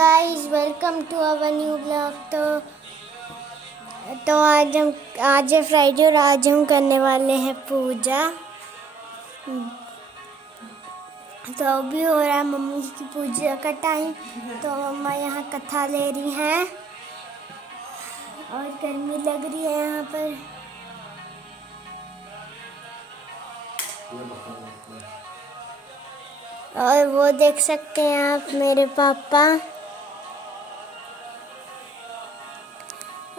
Guys, welcome to our new blog. तो आज है फ्राइडे और आज हम करने वाले हैं पूजा। तो अभी हो रहा है मम्मी की पूजा का टाइम। तो मम्मा यहाँ कथा ले रही हैं और गर्मी लग रही है यहाँ पर। और वो देख सकते हैं आप मेरे पापा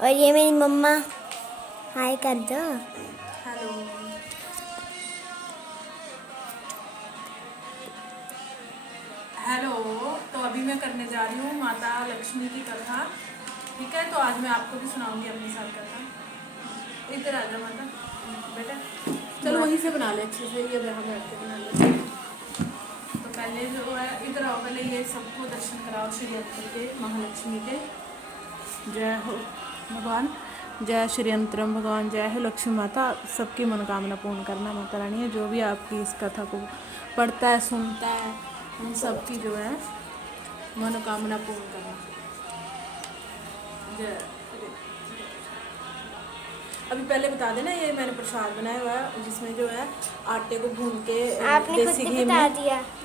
और ये मेरी मम्मा। हाय कर दो। हेलो। हेलो। तो अभी मैं करने जा रही हूँ माता लक्ष्मी की कथा। ठीक है, तो आज मैं आपको भी सुनाऊंगी अपने साथ कथा। इधर आ जाओ माता बेटा, चलो वहीं से बना ले अच्छे से, ये यहाँ बैठ के बना ले। तो पहले जो है इधर आओ, पहले ये सबको दर्शन कराओ श्री अंतर के, महालक्ष्मी के। जय हो भगवान, जय श्री अंतरम भगवान, जय हो लक्ष्मी माता। सबकी मनोकामना पूर्ण करना माता रानी है। जो भी आपकी इस कथा को पढ़ता है सुनता है उन सबकी जो है मनोकामना पूर्ण करना। जय। अभी पहले बता देना, ये मैंने प्रसाद बनाया हुआ है जिसमें जो है आटे को भून के आपने खुद ही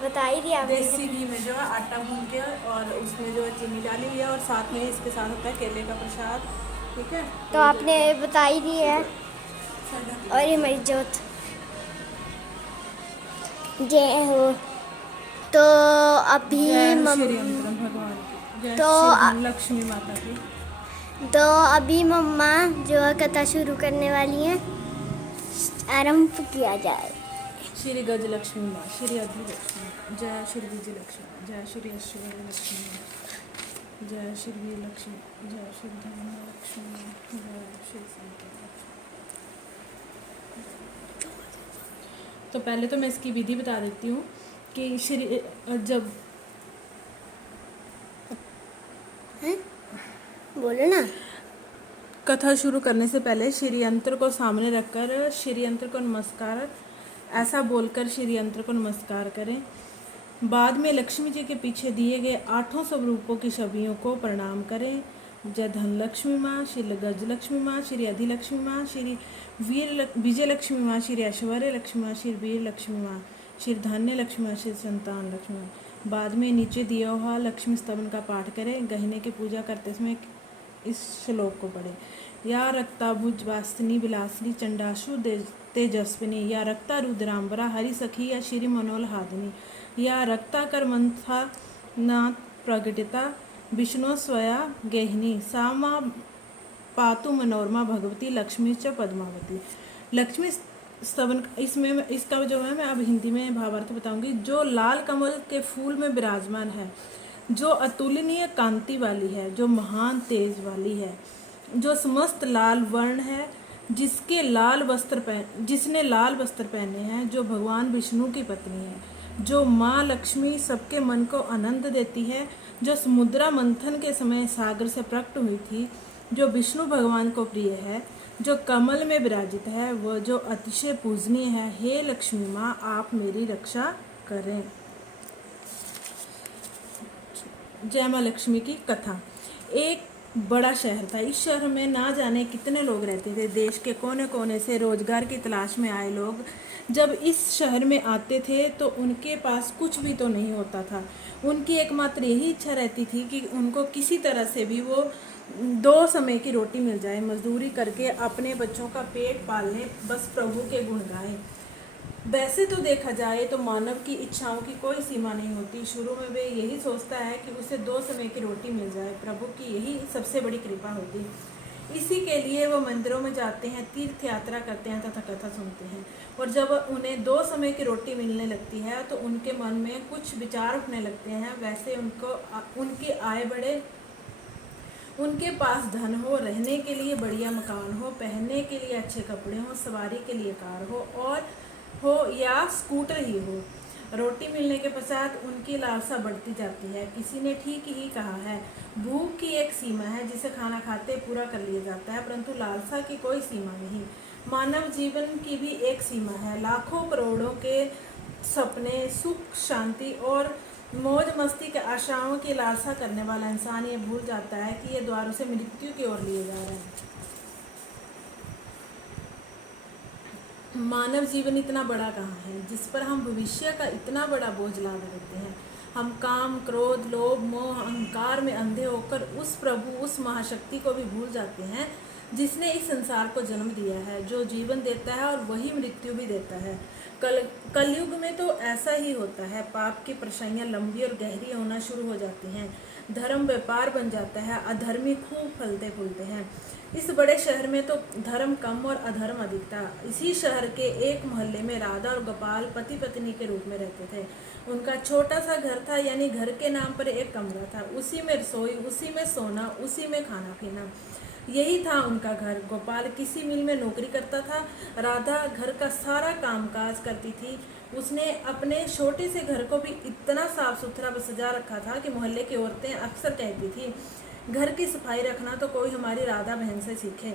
बता ही दिया। देसी घी में जो है आटा भून के और उसमें जो है चीनी डाली हुई है और साथ में इसके साथ होता है केले का प्रसाद। ठीक है, तो आपने बता ही दिया है। और ये मेरी जोत जय हो। तो अभी भगवान की, तो लक्ष्मी माता की। तो अभी मम्मा जो है कथा शुरू करने वाली हैं। आरंभ किया जाए। श्री गज लक्ष्मी माँ, श्री अधि लक्ष्मी, जय श्री विजय लक्ष्मी, जय श्री ऐश्वर्य लक्ष्मी, जय श्री वीर लक्ष्मी, जय श्री धन्य लक्ष्मी, जय श्री संत लक्ष्मी। तो पहले तो मैं इसकी विधि बता देती हूँ कि श्री जब बोलो ना। कथा शुरू करने से पहले श्री यंत्र को सामने रखकर श्री यंत्र को नमस्कार, ऐसा बोलकर श्री यंत्र को नमस्कार करें। बाद में लक्ष्मी जी के पीछे दिए गए 8 स्वरूपों की छवियों को प्रणाम करें। जय धन लक्ष्मी माँ, श्री गज लक्ष्मी माँ, श्री अधि लक्ष्मी माँ, श्री विजय लक्ष्मी माँ, श्री ऐश्वर्य लक्ष्मी माँ, श्री वीर लक्ष्मी माँ, श्री धन्य लक्ष्मी माँ, श्री संतान लक्ष्मी माँ। बाद में नीचे दिया हुआ लक्ष्मी स्तवन का पाठ करें। गहने की पूजा करते समय इस श्लोक को पढ़े। या रक्ताभुज वासिनी विलासिनी चंडाशु तेजस्विनी, या रक्ता रुद्रांबरा हरि सखी, या श्री मनोल हादिनी, या रक्ता कर मंथा नाथ प्रगटिता विष्णु स्वया गेहिनी, सामा पातु मनोरमा भगवती लक्ष्मी च पद्मावती। लक्ष्मी स्तवन इसमें इसका जो है मैं अब हिंदी में भावार्थ बताऊंगी। जो लाल कमल के फूल में विराजमान है, जो अतुलनीय कांति वाली है, जो महान तेज वाली है, जो समस्त लाल वर्ण है, जिसने लाल वस्त्र पहने हैं, जो भगवान विष्णु की पत्नी है, जो माँ लक्ष्मी सबके मन को आनंद देती है, जो समुद्रा मंथन के समय सागर से प्रकट हुई थी, जो विष्णु भगवान को प्रिय है, जो कमल में विराजित है, वह जो अतिशय पूजनीय है। हे लक्ष्मी माँ, आप मेरी रक्षा करें। जय माँ लक्ष्मी की कथा। एक बड़ा शहर था। इस शहर में ना जाने कितने लोग रहते थे। देश के कोने कोने से रोजगार की तलाश में आए लोग जब इस शहर में आते थे तो उनके पास कुछ भी तो नहीं होता था। उनकी एकमात्र यही इच्छा रहती थी कि उनको किसी तरह से भी वो 2 समय की रोटी मिल जाए, मजदूरी करके अपने बच्चों का पेट पाल लें, बस प्रभु के गुण गाएं। वैसे तो देखा जाए तो मानव की इच्छाओं की कोई सीमा नहीं होती। शुरू में वे यही सोचता है कि उसे 2 समय की रोटी मिल जाए, प्रभु की यही सबसे बड़ी कृपा होती। इसी के लिए वो मंदिरों में जाते हैं, तीर्थ यात्रा करते हैं तथा कथा सुनते हैं। और जब उन्हें 2 समय की रोटी मिलने लगती है तो उनके मन में कुछ विचार उठने लगते हैं। वैसे उनकी आय बढ़े, उनके पास धन हो, रहने के लिए बढ़िया मकान हो, पहनने के लिए अच्छे कपड़े हो, सवारी के लिए कार हो या स्कूटर ही हो। रोटी मिलने के पश्चात उनकी लालसा बढ़ती जाती है। किसी ने ठीक ही कहा है, भूख की एक सीमा है जिसे खाना खाते पूरा कर लिया जाता है, परंतु लालसा की कोई सीमा नहीं। मानव जीवन की भी एक सीमा है। लाखों करोड़ों के सपने, सुख, शांति और मौज मस्ती के आशाओं की लालसा करने वाला इंसान ये भूल जाता है कि ये द्वार उसे मृत्यु की ओर लिए जा रहे हैं। मानव जीवन इतना बड़ा कहाँ है जिस पर हम भविष्य का इतना बड़ा बोझ लाद देते हैं। हम काम, क्रोध, लोभ, मोह, अहंकार में अंधे होकर उस प्रभु, उस महाशक्ति को भी भूल जाते हैं जिसने इस संसार को जन्म दिया है, जो जीवन देता है और वही मृत्यु भी देता है। कलयुग में तो ऐसा ही होता है। पाप की परछाइयाँ लंबी और गहरी होना शुरू हो जाती हैं। धर्म व्यापार बन जाता है। अधर्मी खूब फलते फूलते हैं। इस बड़े शहर में तो धर्म कम और अधर्म अधिक था। इसी शहर के एक मोहल्ले में राधा और गोपाल पति पत्नी के रूप में रहते थे। उनका छोटा सा घर था, यानी घर के नाम पर एक कमरा था। उसी में रसोई, उसी में सोना, उसी में खाना पीना, यही था उनका घर। गोपाल किसी मिल में नौकरी करता था। राधा घर का सारा कामकाज करती थी। उसने अपने छोटे से घर को भी इतना साफ सुथरा सजा रखा था कि मोहल्ले की औरतें अक्सर कहती थी, घर की सफाई रखना तो कोई हमारी राधा बहन से सीखे।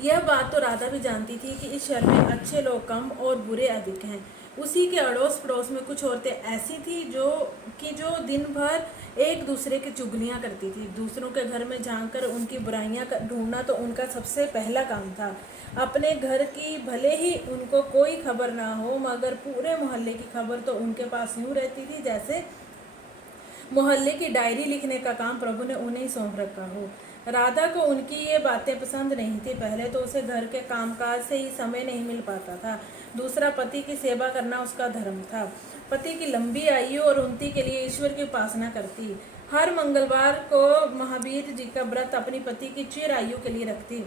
यह बात तो राधा भी जानती थी कि इस शहर में अच्छे लोग कम और बुरे अधिक हैं। उसी के अड़ोस पड़ोस में कुछ औरतें ऐसी थी जो दिन भर एक दूसरे की चुगलियां करती थी। दूसरों के घर में झांककर उनकी बुराइयां ढूंढना तो उनका सबसे पहला काम था। अपने घर की भले ही उनको कोई खबर ना हो, मगर पूरे मोहल्ले की खबर तो उनके पास यूं रहती थी जैसे मोहल्ले की डायरी लिखने का काम प्रभु ने उन्हें ही सौंप रखा हो। राधा को उनकी ये बातें पसंद नहीं थी। पहले तो उसे घर के कामकाज से ही समय नहीं मिल पाता था। दूसरा, पति की सेवा करना उसका धर्म था। पति की लंबी आयु और उन्नति के लिए ईश्वर की उपासना करती। हर मंगलवार को महावीर जी का व्रत अपनी पति की चिर आयु के लिए रखती।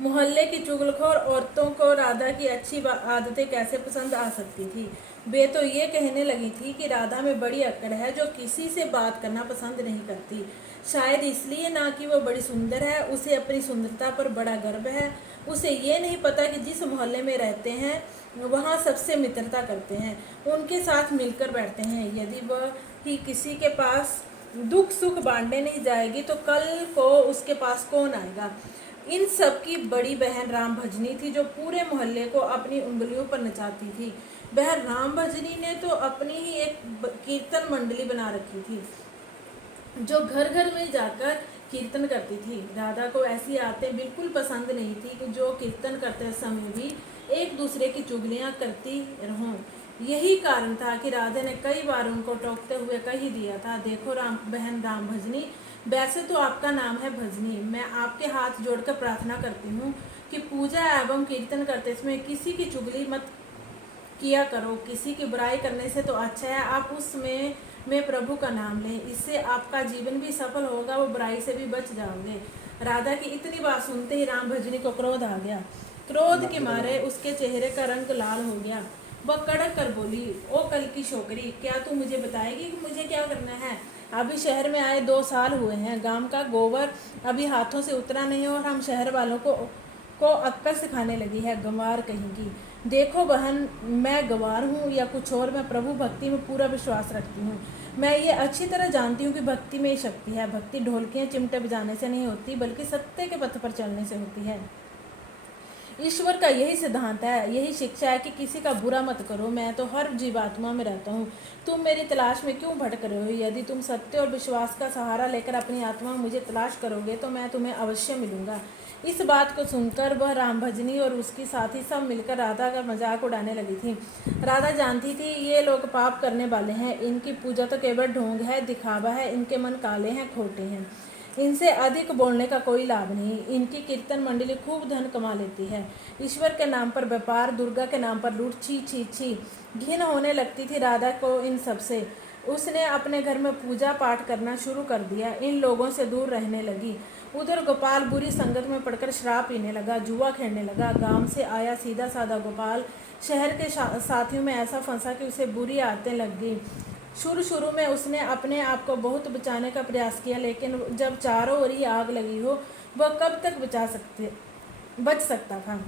मोहल्ले की चुगलखोर औरतों को राधा की अच्छी आदतें कैसे पसंद आ सकती थी। वे तो ये कहने लगी थी कि राधा में बड़ी अक्कड़ है, जो किसी से बात करना पसंद नहीं करती। शायद इसलिए ना कि वो बड़ी सुंदर है, उसे अपनी सुंदरता पर बड़ा गर्व है। उसे ये नहीं पता कि जिस मोहल्ले में रहते हैं वहाँ सबसे मित्रता करते हैं, उनके साथ मिलकर बैठते हैं। यदि वह ही किसी के पास दुख सुख बांटने नहीं जाएगी तो कल को उसके पास कौन आएगा। इन सब की बड़ी बहन राम भजनी थी, जो पूरे मोहल्ले को अपनी उंगलियों पर नचाती थी। बहन राम भजनी ने तो अपनी ही एक कीर्तन मंडली बना रखी थी, जो घर घर में जाकर कीर्तन करती थी। राधा को ऐसी आदतें बिल्कुल पसंद नहीं थी कि जो कीर्तन करते समय भी एक दूसरे की चुगलियां करती रहूं। यही कारण था कि राधा ने कई बार उनको टोकते हुए कह ही दिया था, देखो बहन राम भजनी, वैसे तो आपका नाम है भजनी, मैं आपके हाथ जोड़कर प्रार्थना करती हूँ कि पूजा एवं कीर्तन करते समय किसी की चुगली मत किया करो। किसी की बुराई करने से तो अच्छा है आप उसमें में प्रभु का नाम लें, इससे आपका जीवन भी सफल होगा, वो बुराई से भी बच जाओगे। राधा की इतनी बात सुनते ही राम भजनी को क्रोध आ गया। क्रोध के मारे उसके चेहरे का रंग लाल हो गया। वह कड़क कर बोली, ओ कल की छोकरी, क्या तू मुझे बताएगी कि मुझे क्या करना है? अभी शहर में आए 2 साल हुए हैं, गांव का गोबर अभी हाथों से उतरा नहीं और हम शहर वालों को अक्कल सिखाने लगी है, गंवार कहेंगी। देखो बहन, मैं गंवार हूँ या कुछ और, मैं प्रभु भक्ति में पूरा विश्वास रखती हूँ। मैं ये अच्छी तरह जानती हूँ कि भक्ति में ही शक्ति है। भक्ति ढोलकियाँ चिमटे बजाने से नहीं होती, बल्कि सत्य के पथ पर चलने से होती है। ईश्वर का यही सिद्धांत है, यही शिक्षा है कि किसी का बुरा मत करो। मैं तो हर जीवात्मा में रहता हूँ, तुम मेरी तलाश में क्यों भटक रहे हो? यदि तुम सत्य और विश्वास का सहारा लेकर अपनी आत्मा में मुझे तलाश करोगे तो मैं तुम्हें अवश्य मिलूंगा। इस बात को सुनकर वह राम भजनी और उसकी साथी सब मिलकर राधा का मजाक उड़ाने लगी थी। राधा जानती थी ये लोग पाप करने वाले हैं, इनकी पूजा तो केवल ढोंग है, दिखावा है, इनके मन काले हैं, खोटे हैं, इनसे अधिक बोलने का कोई लाभ नहीं। इनकी कीर्तन मंडली खूब धन कमा लेती है, ईश्वर के नाम पर व्यापार, दुर्गा के नाम पर लूट। छी छी छी, घिन होने लगती थी राधा को इन सब से। उसने अपने घर में पूजा पाठ करना शुरू कर दिया, इन लोगों से दूर रहने लगी। उधर गोपाल बुरी संगत में पड़कर शराब पीने लगा, जुआ खेलने लगा। गांव से आया सीधा साधा गोपाल शहर के साथियों में ऐसा फंसा कि उसे बुरी आदतें लग गई। शुरू में उसने अपने आप को बहुत बचाने का प्रयास किया, लेकिन जब चारों ओर ही आग लगी हो, वह कब तक बच सकता था।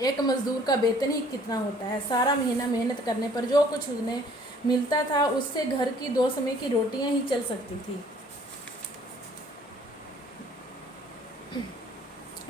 एक मजदूर का वेतन ही कितना होता है? सारा महीना मेहनत करने पर जो कुछ उन्हें मिलता था उससे घर की 2 समय की रोटियां ही चल सकती थी।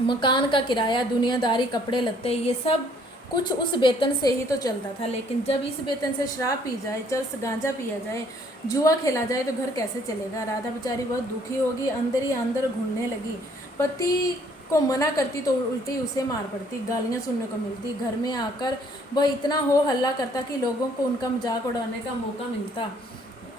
मकान का किराया, दुनियादारी, कपड़े लत्ते, ये सब कुछ उस वेतन से ही तो चलता था, लेकिन जब इस वेतन से शराब पी जाए, चरस गांजा पिया जाए, जुआ खेला जाए तो घर कैसे चलेगा। राधा बेचारी बहुत दुखी होगी, अंदर ही अंदर घुलने लगी। पति को मना करती तो उल्टी उसे मार पड़ती, गालियां सुनने को मिलती। घर में आकर वह इतना हो हल्ला करता कि लोगों को उनका मजाक उड़ाने का मौका मिलता।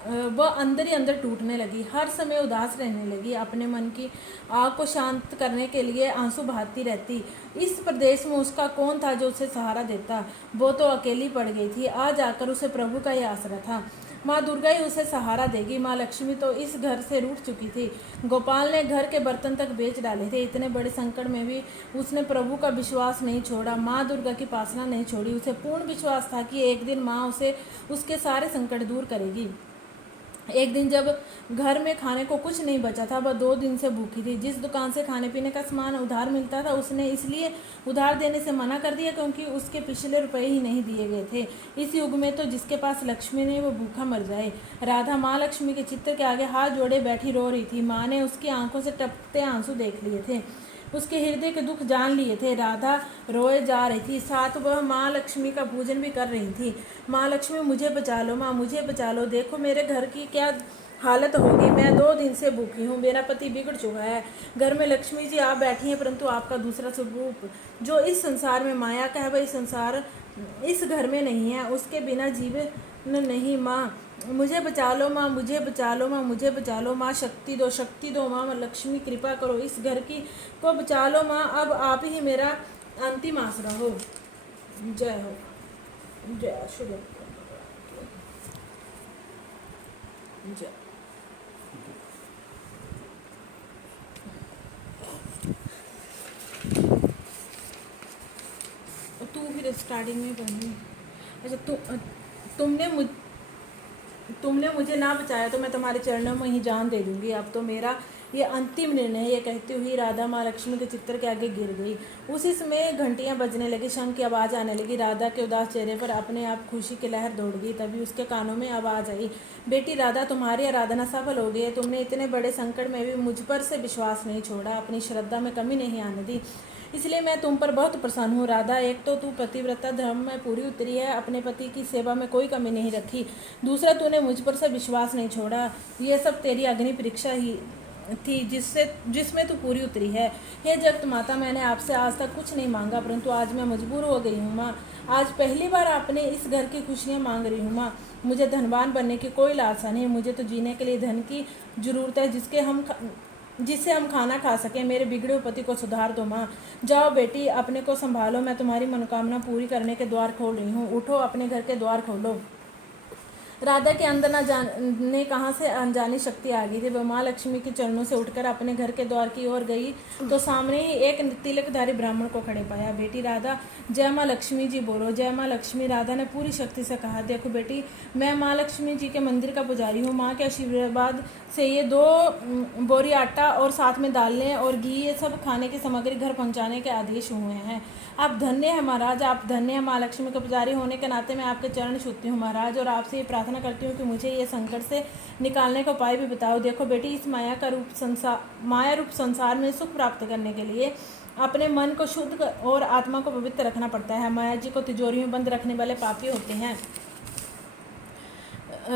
वह अंदर ही अंदर टूटने लगी, हर समय उदास रहने लगी। अपने मन की आग को शांत करने के लिए आंसू बहाती रहती। इस प्रदेश में उसका कौन था जो उसे सहारा देता। वो तो अकेली पड़ गई थी। आज आकर उसे प्रभु का ही आसरा था। माँ दुर्गा ही उसे सहारा देगी। माँ लक्ष्मी तो इस घर से रूठ चुकी थी। गोपाल ने घर के बर्तन तक बेच डाले थे। इतने बड़े संकट में भी उसने प्रभु का विश्वास नहीं छोड़ा, माँ दुर्गा की उपासना नहीं छोड़ी। उसे पूर्ण विश्वास था कि एक दिन माँ उसे उसके सारे संकट दूर करेगी। एक दिन जब घर में खाने को कुछ नहीं बचा था, वह 2 दिन से भूखी थी। जिस दुकान से खाने पीने का सामान उधार मिलता था, उसने इसलिए उधार देने से मना कर दिया क्योंकि उसके पिछले रुपए ही नहीं दिए गए थे। इस युग में तो जिसके पास लक्ष्मी नहीं वो भूखा मर जाए। राधा माँ लक्ष्मी के चित्र के आगे हाथ जोड़े बैठी रो रही थी। माँ ने उसकी आंखों से टपकते आंसू देख लिए थे, उसके हृदय के दुख जान लिए थे। राधा रोए जा रही थी, साथ वह माँ लक्ष्मी का पूजन भी कर रही थी। माँ लक्ष्मी मुझे बचा लो, माँ मुझे बचा लो, देखो मेरे घर की क्या हालत होगी। मैं 2 दिन से भूखी हूँ, मेरा पति बिगड़ चुका है। घर में लक्ष्मी जी आप बैठी हैं, परंतु आपका दूसरा स्वरूप जो इस संसार में माया का है, वह इस संसार इस घर में नहीं है। उसके बिना जीवन नहीं। माँ मुझे बचा लो, माँ मुझे बचा लो, माँ मुझे बचा लो, माँ शक्ति दो, शक्ति दो, माँ लक्ष्मी कृपा करो, इस घर की को बचा लो माँ, अब आप ही मेरा अंतिम आसरा हो। जय हो, जय शुभ जय। तू फिर स्टार्टिंग में पढ़नी। अच्छा तुमने मुझे ना बचाया तो मैं तुम्हारे चरणों में ही जान दे दूंगी। अब तो मेरा ये अंतिम निर्णय है। ये कहती हुई राधा माँ लक्ष्मी के चित्र के आगे गिर गई। उसी समय घंटियां बजने लगी, शंख की आवाज़ आने लगी। राधा के उदास चेहरे पर अपने आप खुशी की लहर दौड़ गई। तभी उसके कानों में आवाज़ आई, बेटी राधा तुम्हारी आराधना सफल हो गई है। तुमने इतने बड़े संकट में भी मुझ पर से विश्वास नहीं छोड़ा, अपनी श्रद्धा में कमी नहीं आने दी, इसलिए मैं तुम पर बहुत प्रसन्न हूँ। राधा, एक तो तू पतिव्रता धर्म में पूरी उतरी है, अपने पति की सेवा में कोई कमी नहीं रखी। दूसरा, तूने मुझ पर से विश्वास नहीं छोड़ा। ये सब तेरी अग्नि परीक्षा ही थी जिसमें तू पूरी उतरी है। हे जगत माता, मैंने आपसे आज तक कुछ नहीं मांगा, परंतु आज मैं मजबूर हो गई हूँ माँ। आज पहली बार अपने इस घर की खुशियाँ मांग रही हूँ माँ। मुझे धनवान बनने की कोई लालसा नहीं, मुझे तो जीने के लिए धन की जरूरत है जिससे हम खाना खा सकें। मेरे बिगड़े हुए पति को सुधार दो माँ। जाओ बेटी, अपने को संभालो, मैं तुम्हारी मनोकामना पूरी करने के द्वार खोल रही हूँ। उठो, अपने घर के द्वार खोलो। राधा के अंदर न जाने कहाँ से अनजानी शक्ति आ गई थी। वह माँ लक्ष्मी के चरणों से उठकर अपने घर के द्वार की ओर गई तो सामने ही एक तिलकधारी ब्राह्मण को खड़े पाया। बेटी राधा, जय माँ लक्ष्मी जी बोलो, जय माँ लक्ष्मी। राधा ने पूरी शक्ति से कहा, देखो बेटी, मैं माँ लक्ष्मी जी के मंदिर का पुजारी हूँ। माँ के आशीर्वाद से ये 2 बोरी आटा और साथ में दालें और घी, ये सब खाने की सामग्री घर पहुँचाने के आदेश हुए हैं। आप धन्य हैं महाराज, आप धन्य हैं। माँ लक्ष्मी के पुजारी होने के नाते मैं आपके चरण छूती हूँ महाराज, और आपसे ये प्रार्थना करती हूँ कि मुझे ये संकट से निकालने का उपाय भी बताओ। देखो बेटी, इस माया रूप संसार में सुख प्राप्त करने के लिए अपने मन को शुद्ध और आत्मा को पवित्र रखना पड़ता है। माया जी को तिजोरी में बंद रखने वाले पापी होते हैं।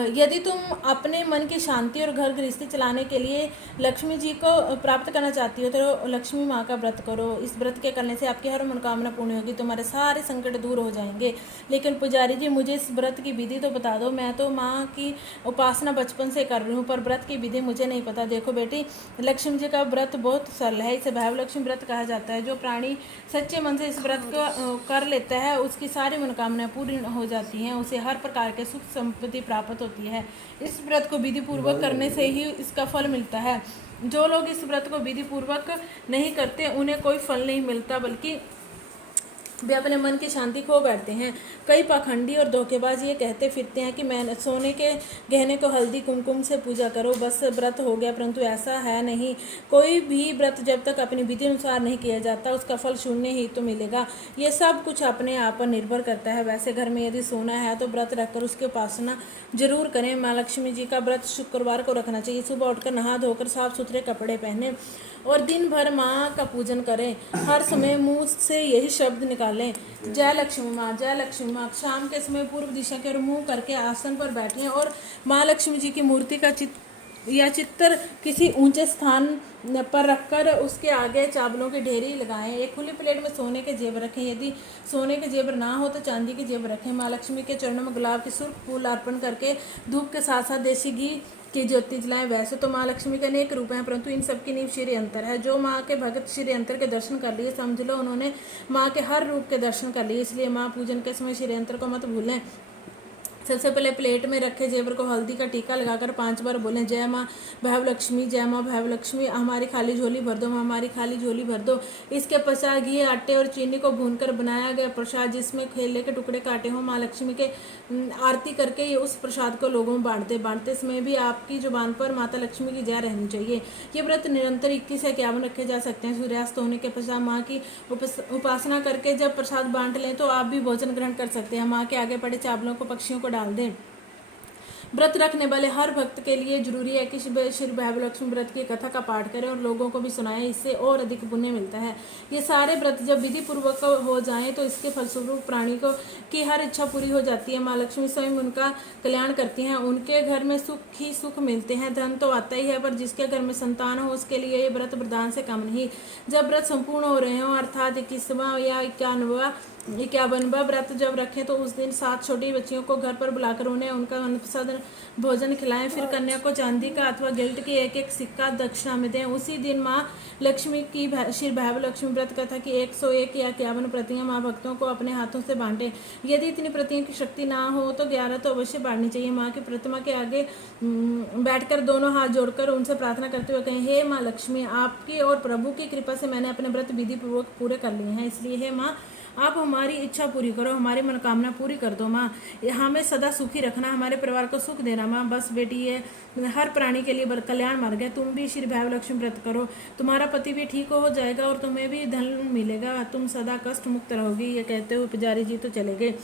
यदि तुम अपने मन की शांति और घर गृहस्थी चलाने के लिए लक्ष्मी जी को प्राप्त करना चाहती हो तो लक्ष्मी माँ का व्रत करो। इस व्रत के करने से आपकी हर मनोकामना पूर्ण होगी, तुम्हारे सारे संकट दूर हो जाएंगे। लेकिन पुजारी जी, मुझे इस व्रत की विधि तो बता दो। मैं तो माँ की उपासना बचपन से कर रही हूँ, पर व्रत की विधि मुझे नहीं पता। देखो बेटी, लक्ष्मी जी का व्रत बहुत सरल है, इसे भैव लक्ष्मी व्रत कहा जाता है। जो प्राणी सच्चे मन से इस व्रत को कर लेता है उसकी सारी मनोकामनाएं पूरी हो जाती हैं, उसे हर प्रकार के सुख संपत्ति प्राप्त होती है। इस व्रत को विधि पूर्वक करने से ही इसका फल मिलता है। जो लोग इस व्रत को विधि पूर्वक नहीं करते उन्हें कोई फल नहीं मिलता, बल्कि वे अपने मन की शांति खो बैठते हैं। कई पाखंडी और धोखेबाज ये कहते फिरते हैं कि मैं सोने के गहने को हल्दी कुमकुम से पूजा करो, बस व्रत हो गया, परंतु ऐसा है नहीं। कोई भी व्रत जब तक अपनी विधि अनुसार नहीं किया जाता उसका फल शून्य ही तो मिलेगा। ये सब कुछ अपने आप पर निर्भर करता है। वैसे घर में यदि सोना है तो व्रत रखकर उसकी उपासना जरूर करें। माँ लक्ष्मी जी का व्रत शुक्रवार को रखना चाहिए। सुबह उठकर नहा धोकर साफ सुथरे कपड़े पहने और दिन भर माँ का पूजन करें। हर समय मुँह से यही शब्द निकाल संभालें। जय लक्ष्मी माँ, जय लक्ष्मी माँ। शाम के समय पूर्व दिशा की ओर मुंह करके आसन पर बैठें और माँ लक्ष्मी जी की मूर्ति का चित्र किसी ऊंचे स्थान पर रखकर उसके आगे चावलों की ढेरी लगाएं। एक खुली प्लेट में सोने के जेवर रखें। यदि सोने के जेवर ना हो तो चांदी के जेवर रखें। माँ लक्ष्मी के चरणों में गुलाब के सुर्ख फूल अर्पण करके धूप के साथ साथ देसी घी की ज्योति जलाएं। वैसे तो माँ लक्ष्मी के अनेक रूप हैं, परंतु इन सब की नींव श्री यंत्र है। जो माँ के भगत श्री यंत्र के दर्शन कर लिए, समझ लो उन्होंने माँ के हर रूप के दर्शन कर लिए। इसलिए माँ पूजन के समय श्री यंत्र को मत भूलें। सबसे पहले प्लेट में रखे जेवर को हल्दी का टीका लगाकर 5 बार बोलें, जय माँ भैव लक्ष्मी, जय माँ भैव लक्ष्मी, हमारी खाली झोली भर दो, हमारी खाली झोली भर दो। इसके पश्चात घी, आटे और चीनी को भूनकर बनाया गया प्रसाद, जिसमें केले के टुकड़े काटे हों, माँ लक्ष्मी के आरती करके ये उस प्रसाद को लोगों में बांटते समय भी आपकी जुबान पर माता लक्ष्मी की जय रहनी चाहिए। ये व्रत निरंतर 21 से 51 रखे जा सकते हैं। सूर्यास्त होने के पश्चात माँ की उपासना करके जब प्रसाद बांट लें तो आप भी भोजन ग्रहण कर सकते हैं। माँ के आगे पड़े चावलों को पक्षियों को डाल दें। व्रत रखने वाले हर भक्त के लिए जरूरी है कि श्री भैव लक्ष्मी व्रत की कथा का पाठ करें और लोगों को भी सुनाएं, इससे और अधिक पुण्य मिलता है। ये सारे व्रत जब विधि पूर्वक हो जाएं तो इसके फलस्वरूप प्राणी को की हर इच्छा पूरी हो जाती है। माँ लक्ष्मी स्वयं उनका कल्याण करती हैं, उनके घर में सुख ही सुख मिलते हैं। धन तो आता ही है, पर जिसके घर में संतान हो उसके लिए ये व्रत वरदान से कम नहीं। जब व्रत संपूर्ण हो रहे हों, अर्थात 21वां या 51वां व्रत जब रखें तो उस दिन 7 छोटी बच्चियों को घर पर बुलाकर उन्हें उनका मनपसंद भोजन खिलाएं। फिर कन्या को चांदी का अथवा गिल्ट की एक सिक्का दक्षिणा में दें। उसी दिन माँ लक्ष्मी की श्री भैव लक्ष्मी व्रत कथा की 101 या 51 प्रतियां माँ भक्तों को अपने हाथों से बांटें। यदि इतनी प्रतियों की शक्ति ना हो तो 11 तो अवश्य बांटनी चाहिए। माँ की प्रतिमा के आगे बैठकर दोनों हाथ जोड़कर उनसे प्रार्थना करते हुए कहें, हे माँ लक्ष्मी, आपकी और प्रभु की कृपा से मैंने अपने व्रत विधि पूर्वक पूरे कर लिए हैं, इसलिए हे माँ आप हमारी इच्छा पूरी करो, हमारी मनोकामना पूरी कर दो। माँ हमें सदा सुखी रखना, हमारे परिवार को सुख देना। माँ बस बेटी ये हर प्राणी के लिए कल्याण मार्ग है। तुम भी श्री भैव लक्ष्मी व्रत करो, तुम्हारा पति भी ठीक हो जाएगा और तुम्हें भी धन मिलेगा, तुम सदा कष्ट मुक्त रहोगी। ये कहते हुए पुजारी जी तो चले गए।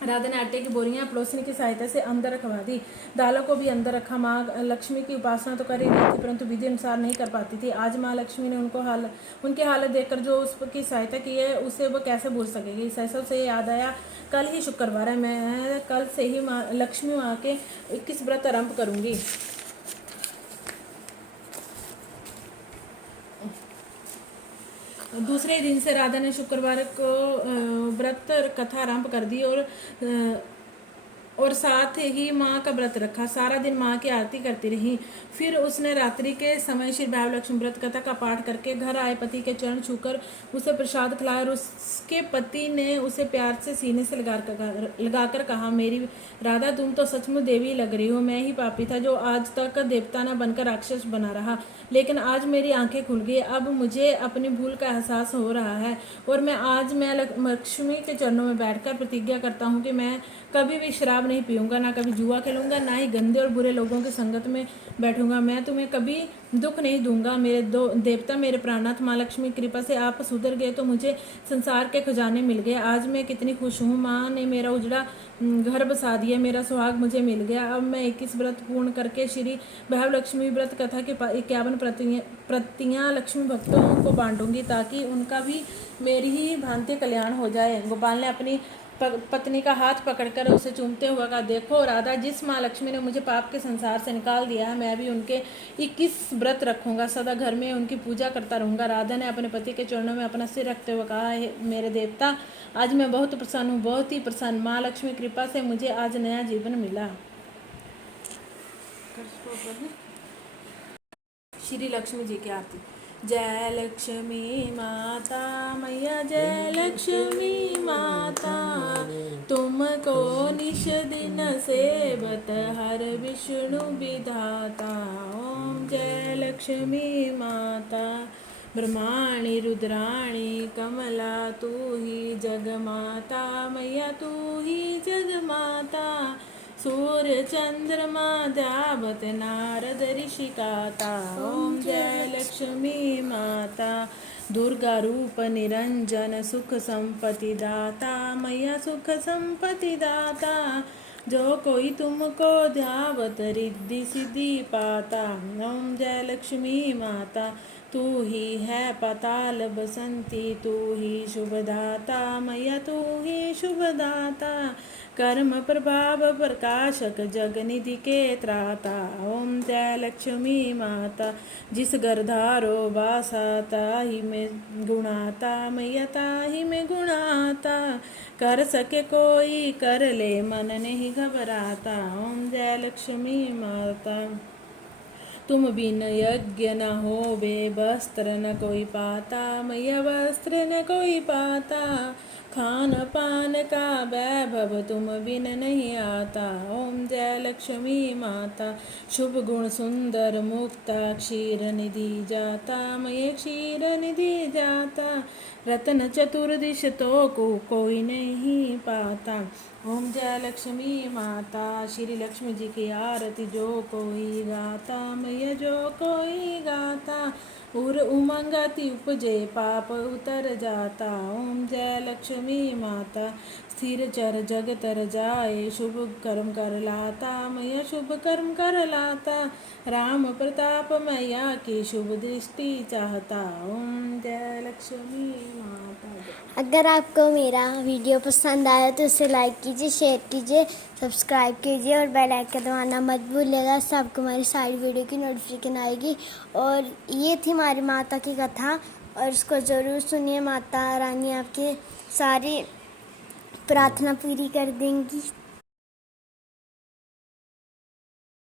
राधा ने आटे की बोरियां पड़ोसिनी की सहायता से अंदर रखवा दी। दालों को भी अंदर रखा। माँ लक्ष्मी की उपासना तो कर ही रही थी, परंतु विधि अनुसार नहीं कर पाती थी। आज माँ लक्ष्मी ने उनकी हालत देखकर जो उसकी सहायता की है उसे वो कैसे भूल सकेगी। सहसा से याद आया, कल ही शुक्रवार है, मैं कल से ही माँ लक्ष्मी माँ के 21 व्रत आरंभ करूँगी। दूसरे दिन से राधा ने शुक्रवार को व्रत कथा आरंभ कर दी और साथ ही माँ का व्रत रखा। सारा दिन माँ की आरती करती रही। फिर उसने रात्रि के समय श्री भैव लक्ष्मी व्रत कथा का पाठ करके घर आए पति के चरण छूकर उसे प्रसाद खिलाया और उसके पति ने उसे प्यार से सीने से लगाकर कहा, मेरी राधा तुम तो सचमुच देवी लग रही हो। मैं ही पापी था जो आज तक देवता न बनकर राक्षस बना रहा, लेकिन आज मेरी आंखें खुल गई। अब मुझे अपनी भूल का एहसास हो रहा है और मैं लक्ष्मी के चरणों में बैठकर प्रतिज्ञा करता हूँ कि मैं कभी भी शराब नहीं पीऊंगा, ना कभी जुआ खेलूंगा, ना ही गंदे और बुरे लोगों की संगत में बैठूंगा। मैं तुम्हें कभी दुख नहीं दूंगा। मेरे देवता, मेरे प्राणनाथ, माँ लक्ष्मी कृपा से आप सुधर गए तो मुझे संसार के खजाने मिल गए। आज मैं कितनी खुश हूँ। माँ ने मेरा उजड़ा घर बसा दिया, मेरा सुहाग मुझे मिल गया। अब मैं 21 व्रत पूर्ण करके श्री भैव लक्ष्मी व्रत कथा के 51 प्रतियां लक्ष्मी भक्तों को बांटूंगी ताकि उनका भी मेरी ही भांति कल्याण हो जाए। गोपाल ने अपनी पत्नी का हाथ पकड़कर उसे चूमते हुए कहा, देखो राधा, जिस माँ लक्ष्मी ने मुझे पाप के संसार से निकाल दिया है, मैं भी उनके 21 व्रत रखूंगा, सदा घर में उनकी पूजा करता रहूंगा। राधा ने अपने पति के चरणों में अपना सिर रखते हुए कहा, मेरे देवता, आज मैं बहुत प्रसन्न हूँ, बहुत ही प्रसन्न। माँ लक्ष्मी कृपा से मुझे आज नया जीवन मिला। श्री लक्ष्मी जी की आरती। जय लक्ष्मी माता मैया, जय लक्ष्मी माता, तुमको निश दिन सेवत हर विष्णु विधाता। ओम जय लक्ष्मी माता। ब्रह्माणी रुद्राणी कमला, तू ही जगमाता मैया, तू ही जगमाता। सूर्य चंद्रमा द्यावत नारद ऋषिकाता। ओम जय लक्ष्मी माता। दुर्गा रूप निरंजन सुख संपत्ति दाता मैया, सुख संपत्ति दाता। जो कोई तुमको ध्यावत रिद्धि सिद्धि पाता। ओम जय लक्ष्मी माता, तू ही है पाताल बसंती, तू ही शुभदाता मैया, तू ही शुभदाता। कर्म प्रभाव प्रकाशक जगनिधि के त्राता। ओम जय लक्ष्मी माता, जिस गर्धारो वासा ताहि में गुणाता मैया, ताहि में गुणाता। कर सके कोई कर ले मन नहीं घबराता। ओम जय लक्ष्मी माता, तुम बिन यज्ञ न होवे, वस्त्र न कोई पाता मैया, वस्त्र न कोई पाता। खान पान का वैभव तुम बिन नहीं आता। ओम जय लक्ष्मी माता, शुभ गुण सुंदर मुक्ता, क्षीर निधि जाता मैया, क्षीर निधि जाता। रत्न चतुर्दिश तो को कोई नहीं पाता। ओम जय लक्ष्मी माता, श्री लक्ष्मी जी की आरती जो कोई गाता मैया, जो कोई गाता। उर उमंगति उपजे पाप उतर जाता। ओम जय लक्ष्मी माता, स्थिर चर जग तर जाए, शुभ कर्म कर लाता मैया, शुभ कर्म कर लाता। राम प्रताप मैया की शुभ दृष्टि चाहता। ओम जय लक्ष्मी माता। अगर आपको मेरा वीडियो पसंद आया तो उसे लाइक कीजिए, शेयर कीजिए, सब्सक्राइब कीजिए और बेल आइकन दबाना मत भूलिएगा। इससे आपको हमारी सारी वीडियो की नोटिफिकेशन आएगी। और ये थी हमारी माता की कथा, और इसको ज़रूर सुनिए। माता रानी आपकी सारी प्रार्थना पूरी कर देंगी।